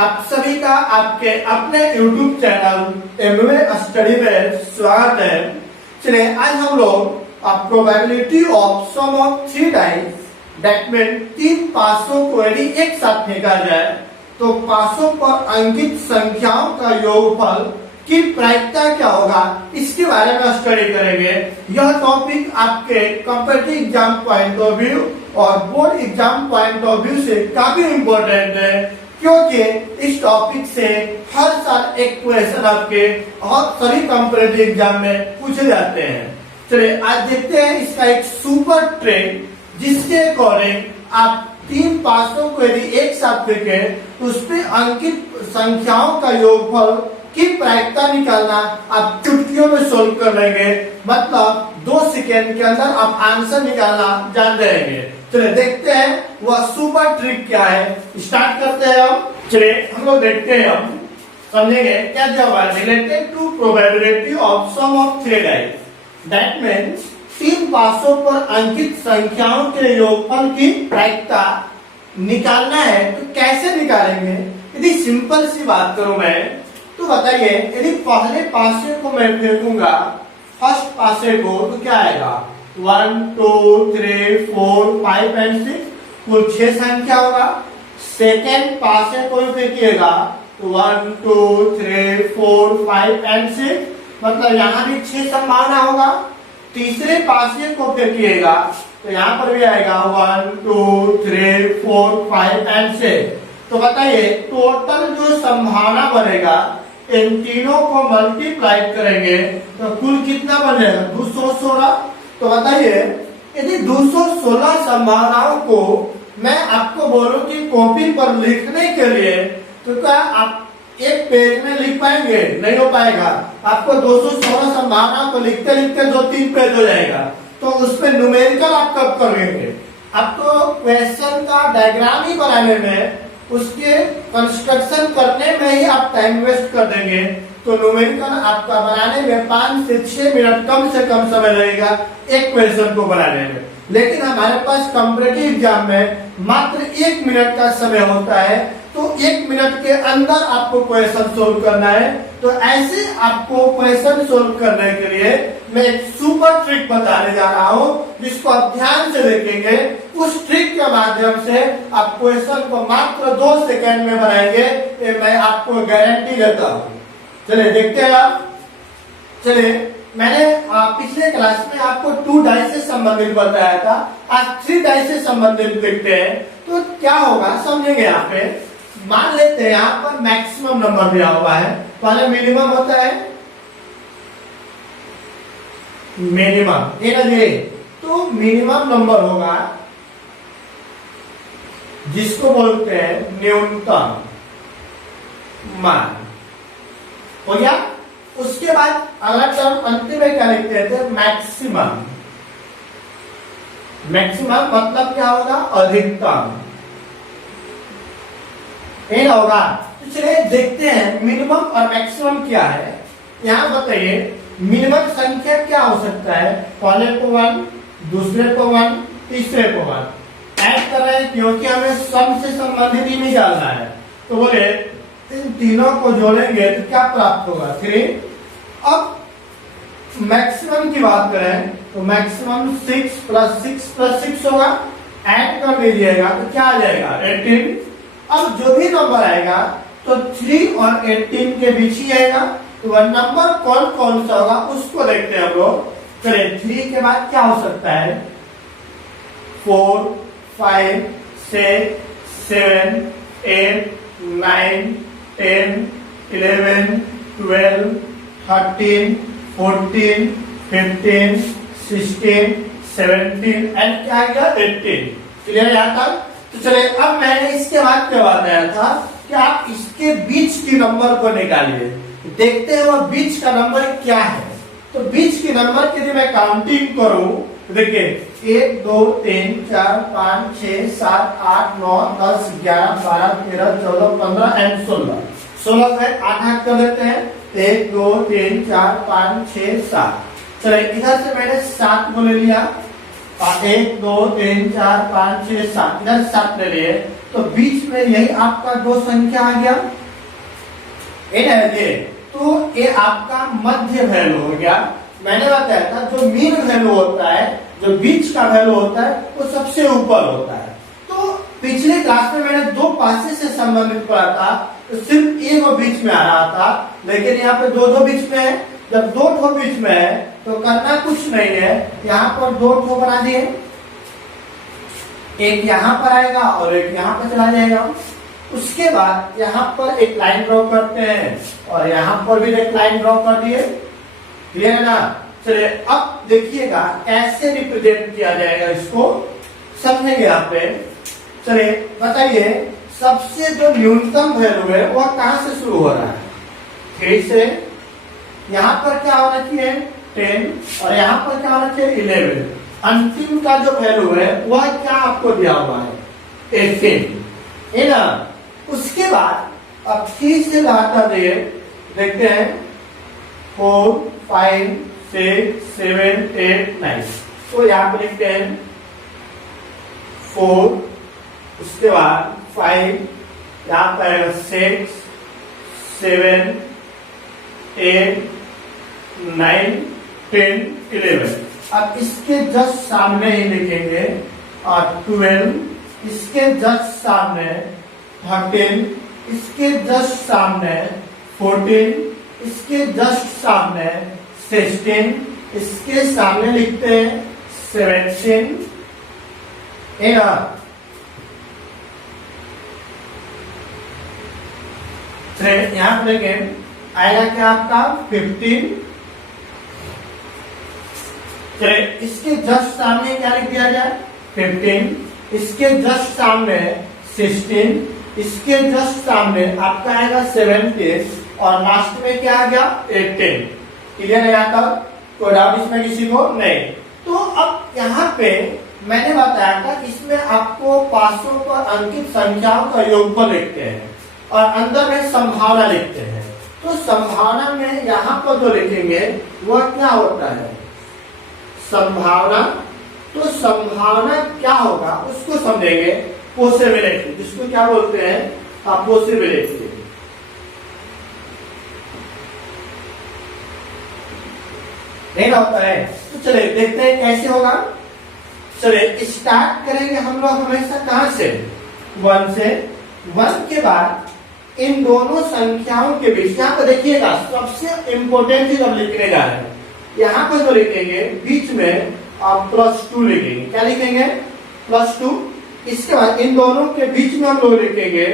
आप सभी का आपके अपने YouTube चैनल एमवे स्टडी में स्वागत है। चलिए आज हम लोग probability of sum of three dice that mean तीन पासों को यदि एक साथ फेंका जाए तो पासों पर अंकित संख्याओं का योगफल की प्रायिकता क्या होगा, इसके बारे में स्टडी करेंगे। यह टॉपिक आपके competitive exam point of view और board exam point of view से काफी इम्पोर्टेंट है, क्योंकि इस टॉपिक से हर साल एक क्वेश्चन आपके और सभी कॉम्पिटिटिव एग्जाम में पूछे जाते हैं। चलिए आज देखते हैं इसका एक सुपर ट्रिक, जिसके अकॉर्डिंग आप तीन पासों को यदि एक साथ फेंकें तो उसपे अंकित संख्याओं का योगफल की प्रायिकता निकालना आप चुटकियों में सोल्व कर लेंगे। मतलब 2 सेकेंड के अंदर आप आंसर निकालना जान जाएंगे। चलिए देखते हैं वह सुपर ट्रिक क्या है, स्टार्ट करते हैं हम। चलिए हम लोग देखते हैं, हम समझेंगे क्या दिया हुआ है। Related to probability of sum of three dice that means तीन पासों पर अंकित संख्याओं के योगफल की प्रायिकता निकालना है। तो कैसे निकालेंगे? यदि सिंपल सी बात करूं मैं तो बताइए, यदि पहले पासे को मैं फेंकूंगा फर्स्ट पासे को तो क्या आएगा 1 2 3 4 5 एंड 6, कुल 6 संख्या होगा। सेकेंड पासे को फेंकिएगा तो 1 2 3 4 5 एंड 6, मतलब यहाँ भी 6 संभावना होगा। तीसरे पासे को फेंकिएगा तो यहाँ पर भी आएगा 1 2 3 4 5 एंड 6। तो बताइए टोटल जो संभावना बनेगा इन तीनों को मल्टीप्लाई करेंगे तो कुल कितना बनेगा 216। तो बताइए यदि 216 संभावनाओं को मैं आपको बोलूं कि कॉपी पर लिखने के लिए, तो क्या आप एक पेज में लिख पाएंगे? नहीं हो पाएगा। आपको 216 संभावनाओं को लिखते लिखते 2-3 पेज हो जाएगा। तो उसमें न्यूमेरिकल आप कब करेंगे? आपको क्वेश्चन का डायग्राम ही बनाने में, उसके कंस्ट्रक्शन करने में ही आप टाइम वेस्ट कर देंगे। तो न्यूमेरिकल आपका बनाने में 5 से 6 मिनट कम से कम समय लगेगा एक क्वेश्चन को बनाने में। लेकिन हमारे पास कॉम्पिटिटिव एग्जाम में मात्र 1 मिनट का समय होता है, तो 1 मिनट के अंदर आपको क्वेश्चन सोल्व करना है। तो ऐसे आपको क्वेश्चन सोल्व करने के लिए मैं एक सुपर ट्रिक बताने जा रहा हूँ, जिसको आप ध्यान से देखेंगे। उस ट्रिक के माध्यम से आप क्वेश्चन को मात्र 2 सेकेंड में बनाएंगे, ये मैं आपको गारंटी देता हूँ। चलिए देखते हैं आप। चलिए मैंने पिछले क्लास में आपको 2 डाइस से संबंधित बताया था, आज 3 डाइस से संबंधित देखते हैं। तो क्या होगा समझेंगे। यहाँ पे मान लेते हैं यहाँ पर मैक्सिमम नंबर दिया हुआ है, पहले मिनिमम होता है मिनिमम, ये ना जी। तो मिनिमम नंबर होगा जिसको बोलते हैं न्यूनतम मान हो गया। उसके बाद अगला टर्म अंतिम में क्या लिखते थे? मैक्सिमम। मैक्सिमम मतलब क्या होगा? अधिकतम, ये होगा। तो चलिए देखते हैं मिनिमम और मैक्सिमम क्या है। यहाँ बताइए मिनिमम संख्या क्या हो सकता है? पहले को 1, दूसरे को 1, तीसरे को 1 ऐड कर रहे हैं, क्योंकि हमें सम से संबंधित ही निकालना है। तो बोले इन तीनों को जोड़ेंगे तो क्या प्राप्त होगा? 3। अब मैक्सिमम की बात करें तो मैक्सिमम 6 + 6 + 6 होगा, ऐड कर लीजिएगा तो क्या आ जाएगा 18। अब जो भी नंबर आएगा तो 3 और 18 के बीच ही आएगा। तो वह नंबर कौन कौन सा होगा उसको देखते हैं हम लोग। चलिए 3 के बाद क्या हो सकता है? 4 5 6 7 8 9 10 11 12 13 14 15 16 17 एंड क्या आ गया 18। क्लियर यहाँ तक? तो चलिए अब मैंने इसके बाद क्या बताया था कि आप इसके बीच की नंबर को निकालिए। देखते हैं वह बीच का नंबर क्या है। तो बीच की नंबर के लिए मैं काउंटिंग करूं, देखिए 1 2 3 4 5 6 7 8 9 10 11 12 13 14 15 एंड 16। 16 से 8 कर देते हैं। 1 2 3 4 5 6 7। चलिए इधर से मैंने 7 को ले लिया, 1 2 3 4 5 6 7, इधर 7 ले लिए। तो बीच में यही आपका दो संख्या आ गया, ये तो ये आपका मध्य वैल्यू हो गया। मैंने बताया था जो मीन वैल्यू होता है, जो बीच का वैल्यू होता है, वो सबसे ऊपर होता है। तो पिछले क्लास में मैंने दो पासे से संबंधित पढ़ा था, तो सिर्फ एक बीच में आ रहा था, लेकिन यहाँ पे दो दो बीच में है। जब दो ठो बीच में है तो करना कुछ नहीं है, यहाँ पर दो ठो बना दिए, एक यहाँ पर आएगा और एक यहाँ पर चला जाएगा। उसके बाद यहाँ पर एक लाइन ड्रॉ करते हैं और यहाँ पर भी एक लाइन ड्रॉ कर दिए, क्लियर है ना। चलिए अब देखिएगा कैसे रिप्रेजेंट किया जाएगा, इसको समझेंगे यहाँ पे। चलिए बताइए, सबसे जो न्यूनतम वैल्यू है वह कहाँ से शुरू हो रहा है? 3 से। यहाँ पर क्या होना चाहिए? 10 और यहाँ पर क्या होना चाहिए? 11। अंतिम का जो वैल्यू है वह क्या आपको दिया हुआ है? 18, है ना। उसके बाद अब 3 से लगातार देखते हैं 4, 5, 6, 7, 8, 9। तो यहाँ पर लिखते हैं 4, उसके बाद 5, यहाँ पर 6, 7, 8, 9, 10, 11। अब इसके जस्ट सामने ही लिखेंगे और 12, इसके जस्ट सामने 13, इसके जस्ट सामने 14, इसके जस्ट सामने 16, इसके सामने लिखते हैं 17, है ना। यहाँ पर देखें आएगा क्या आपका 15। चलिए इसके जस्ट सामने क्या लिख दिया जाए? 15, इसके जस्ट सामने 16, इसके जस्ट सामने आपका आएगा 17 और लास्ट में क्या आ गया? 18। क्लियर है यहाँ तक? कोई डाउट इसमें किसी को? नहीं। तो अब यहाँ पे मैंने बताया था, इसमें आपको पासों पर अंकित संख्याओं का योगफल लिखते हैं और अंदर में संभावना लिखते हैं। तो संभावना में यहाँ पर जो लिखेंगे वह क्या होता है? संभावना। तो संभावना क्या होगा उसको समझेंगे, पॉसिबिलिटी, जिसको क्या बोलते हैं? पॉसिबिलिटी। नहीं होता है। तो चलिए देखते हैं कैसे होगा। चलिए स्टार्ट करेंगे हम लोग हमेशा कहां से? 1 से। 1 के बाद इन दोनों संख्याओं के बीच, यहाँ पर देखिएगा सबसे इंपॉर्टेंट चीज हम लिखने जा रहे हैं। यहाँ पर जो लिखेंगे बीच में आप +2 लिखेंगे। क्या लिखेंगे? +2। इसके बाद इन दोनों के बीच में हम लोग लिखेंगे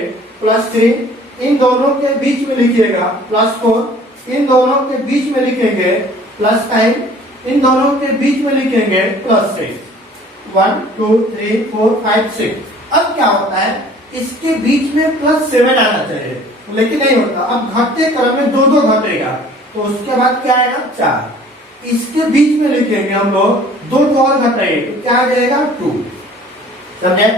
+3, इन दोनों के बीच में लिखिएगा +4, इन दोनों के बीच में लिखेंगे +5, इन दोनों के बीच में लिखेंगे +6। 1, 2, 3, 4, 5, 6। अब क्या होता है? इसके बीच में +7 आना चाहिए, लेकिन नहीं होता। अब घटते क्रम में 2 घटेगा, तो उसके बाद क्या आएगा? 4। इसके बीच में लिखेंगे हम लोग 2 और घटाएंगे, तो क्या आ जाएगा? 2। समझे?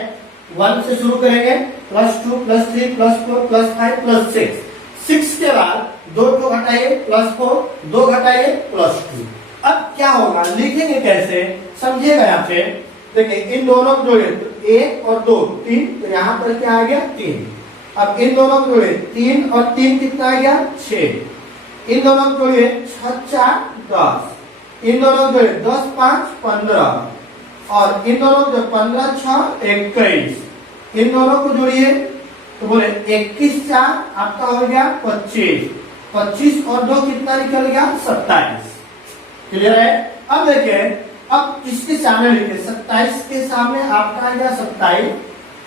1 से शुरू करेंगे, +2, +3, +4, +5, +6। 6 के बाद 2 घटाइए, +4, 2 घटाइए, +2। अब क्या होगा? लिखेंगे कैसे? समझिएगा यहाँ पे। देखिए इन दोनों को जोड़े, 1 और 2 3, तो यहाँ पर क्या आ गया? 3। अब इन दोनों को जोड़े, 3 और 3 कितना आ गया? 6। इन दोनों को जोड़िए, 6, 4, 10। इन दोनों को जोड़िए, 10, 5, 15 और इन दोनों को 15, 6, 21। इन दोनों को जोड़िए तो बोले 21, 4 आपका हो गया 25। 25 और 2 कितना निकल गया? 27। क्लियर है? अब देखिए, अब इसके सामने लिखिए, 27 के सामने आपका आ गया 27,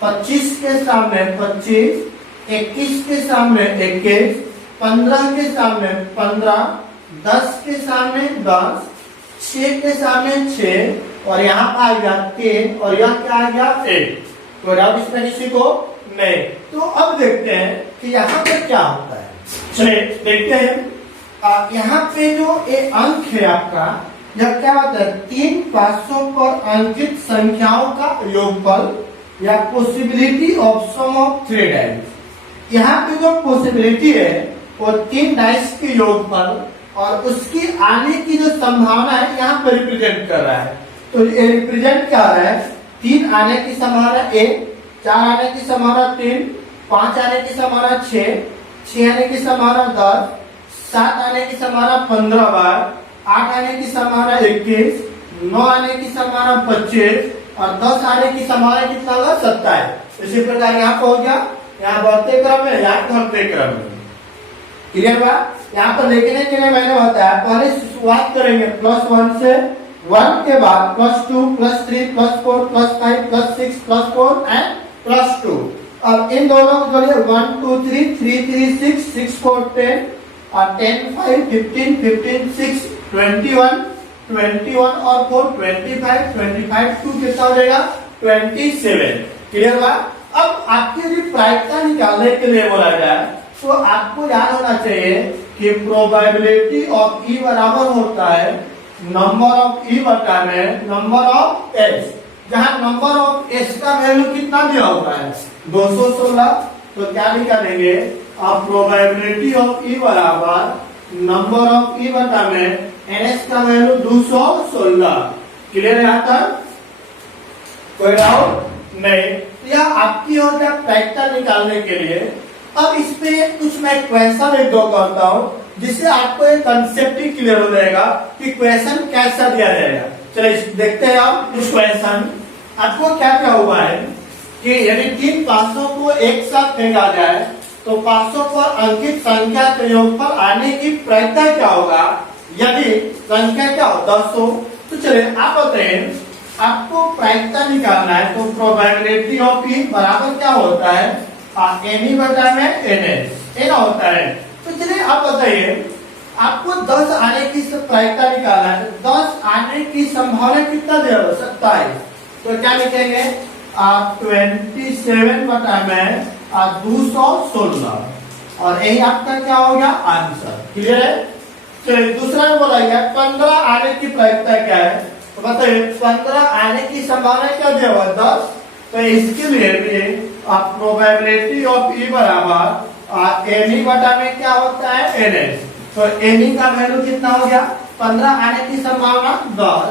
25 के सामने 25, 21 के सामने 21, 15 के सामने 15, 10 के सामने 10, 6 के सामने 6 और यहाँ आ गया 3 और यहाँ क्या आ गया? 8। तो डाउट इसमें किसी को? नहीं। तो अब देखते हैं कि यहाँ पे क्या होता है। चलिए देखते हैं। यहाँ पे जो एक अंक है आपका, यह क्या होता है? 3 पासों पर अंकित संख्याओं का योगफल या possibility of sum of 3 dice. यहाँ पे जो पॉसिबिलिटी है वो 3 डाइस के योगफल और उसकी आने की जो संभावना है यहाँ पर रिप्रेजेंट कर रहा है। तो ये रिप्रेजेंट क्या हो रहा है? 3 आने की संभावना A, 4 आने की संभावना 3, 5 आने की संभावना 6, 6 आने की संभावना 10, 7 आने की संभावना 15 बार, 8 आने की संभावना 21, 9 आने की संभावना 25 और 10 आने की संभावना कितना होगा 27। इसी प्रकार यहाँ पर हो गया, यहाँ बढ़ते क्रम है, यहाँ घटते क्रम है। क्लियर बा? यहाँ पर लिखने के लिए मैंने बताया पहले शुरुआत करेंगे +1 से, 1 के बाद +2, +3, +4, +5, +6, +4 एंड +2। अब इन दोनों को जोड़िए 1 2 3 3 3 6 6 4 10 और 10 5 15 15 6 21 21 और 4 25 25 2 कितना हो जाएगा 27। क्लियर बा? अब आपकी यदि प्रायिकता निकालने के लिए बोला जाए तो आपको याद होना चाहिए कि प्रोबेबिलिटी ऑफ ई बराबर होता है नंबर ऑफ ई बटा में नंबर ऑफ एस, जहां नंबर ऑफ एस का वैल्यू कितना दिया हुआ है 216। तो क्या निकालेंगे आप प्रोबेबिलिटी ऑफ ई बराबर नंबर ऑफ ई बटा में एनएस का वैल्यू 216। क्लियर है? यहाँ तक कोई डाउट नहीं? यह आपकी हो गया प्रायिकता निकालने के लिए। अब इस पे कुछ मैं क्वेश्चन एक दो करता हूँ जिससे आपको एक कंसेप्ट ही क्लियर हो जाएगा कि क्वेश्चन कैसा दिया जाएगा। चलिए देखते हैं आप कुछ क्वेश्चन। आपको क्या क्या हुआ है कि यदि 3 500 को एक साथ फेंका जाए तो 500 पर अंकित संख्या के योग पर आने की प्रायिकता क्या होगा यदि संख्या क्या हो 10 हो। तो चलिए आप बताइए, आपको प्रायिकता निकालना है तो प्रोबेबिलिटी ऑफ ई बराबर क्या होता है एनी बटा में एनएस एना होता है। तो चलिए आप बताइए, आपको 10 आने की प्रायिकता निकालना है, 10 आने की संभावना कितना दे 27। तो क्या लिखेंगे 27 बटा में 216 और यही आपका क्या हो गया आंसर। क्लियर है? चलिए दूसरा में बोला गया 15 आने की प्रायिकता क्या है। तो बताइए 15 आने की संभावना क्या दिया हुआ 10। तो इसके लिए भी आप प्रोबेबिलिटी ऑफ ई बराबर एनी बटा में क्या होता है एनएस। तो एनी का वैल्यू कितना हो गया 15 आने की संभावना 10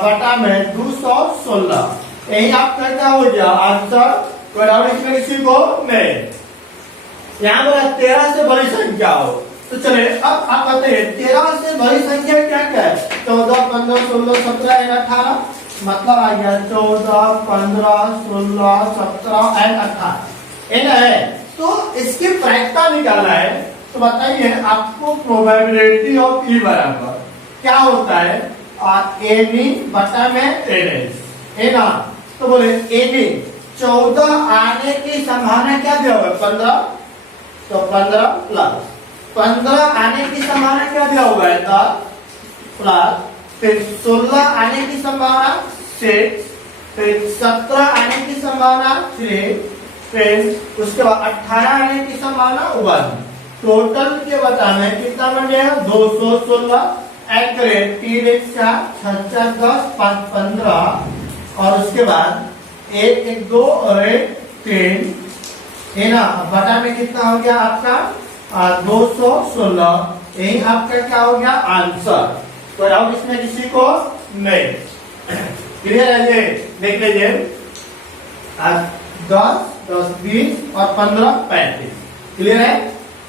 बटा में 216। यही आपका क्या हो गया आंसर। कोई डाउट इसमें किसी को नहीं? यहाँ बोला 13 से बड़ी संख्या हो। तो चलिए अब आप बताइए 13 से बड़ी संख्या क्या क्या है 14 15 16 17 18 मतलब आ गया 14 15 16 17 एंड 18 है। तो इसकी प्रायिकता निकालना है। तो बताइए आपको प्रोबेबिलिटी ऑफ ई बराबर क्या होता है एनी बटा में एनएस है ना। तो बोले एनी 14 आने की संभावना क्या दिया हुआ है 15। तो 15 प्लस 15 आने की संभावना क्या दिया हुआ है 10 प्लस फिर 16 आने की संभावना 6 फिर 17 आने की संभावना 3 फिर उसके बाद 18 आने की संभावना 1। टोटल के बताना है कितना बन जाएगा 216। ऐड करें 3 1 4 6 4 10 5 15 और उसके बाद 1 1 2 और 1 3 है ना। बटा में कितना हो गया आपका 216। यही आपका क्या हो गया आंसर। तो अब इसमें किसी को नहीं? क्लियर है? ये देख लीजिए 10 10 20 और 15 35। क्लियर है?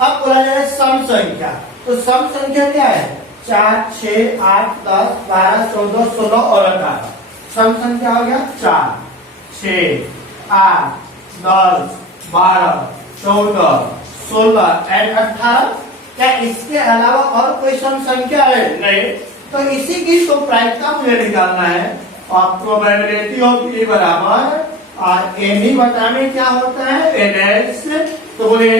अब बोला जाए सम संख्या। तो सम संख्या क्या है 4 6 8 10 12 14 16 और 18। सम संख्या हो गया 4 6 8 10 12 14 16 एंड 18। क्या इसके अलावा और कोई सम संख्या है? नहीं। तो इसी की तो प्रायिकता मुझे निकालना है और प्रोबेबिलिटी ऑफ ई बराबर और एनी बटा में क्या होता है एनएस। तो बोले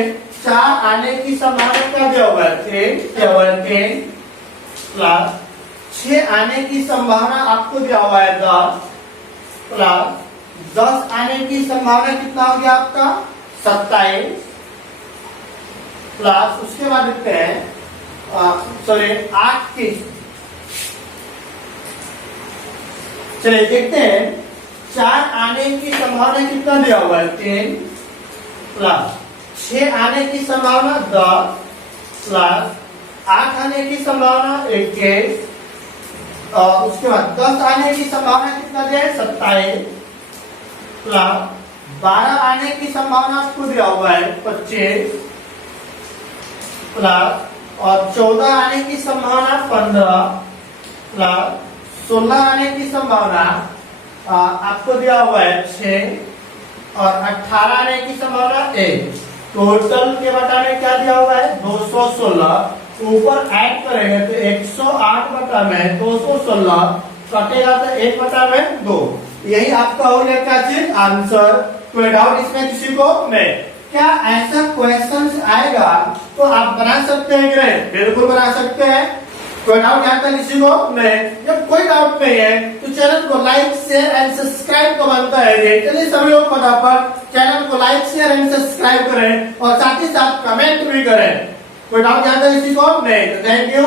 4 आने की संभावना क्या दिया हुआ है 10 प्लस 6 आने की संभावना आपको दिया हुआ है 10 प्लस 10 आने की संभावना कितना हो गया आपका 27 प्लस उसके बाद लिखते हैं सॉरी 8 की। चलिए देखते हैं 4 आने की संभावना कितना दिया हुआ है 3 प्लस 6 आने की संभावना 10 प्लस 8 आने की संभावना 21 और उसके बाद 10 आने की संभावना कितना दिया है 27 प्लस 12 आने की संभावना आपको दिया हुआ है 25 प्लस और 14 आने की संभावना 15 प्लस 16 आने की संभावना आपको दिया हुआ है 6 और 18 आने की संभावना 1। टोटल के बटा में क्या दिया हुआ है 216। ऊपर ऐड करेंगे तो 108 बटा में 216 कटेगा तो 1 बटा में 2। यही आपका हो गया क्या चीज आंसर। कोई डाउट इसमें किसी को नहीं? क्या ऐसा क्वेश्चंस आएगा तो आप बना सकते हैं कि नहीं? बिल्कुल बना सकते हैं। कोई डाउट यहाँ तक किसी को नहीं? जब कोई डाउट नहीं है तो चैनल को लाइक शेयर एंड सब्सक्राइब तो बनता है। चलिए सभी लोग फटाफट चैनल को लाइक शेयर एंड सब्सक्राइब करें और साथ ही साथ कमेंट भी करें। कोई डाउट यहाँ तक किसी को नहीं? Thank you.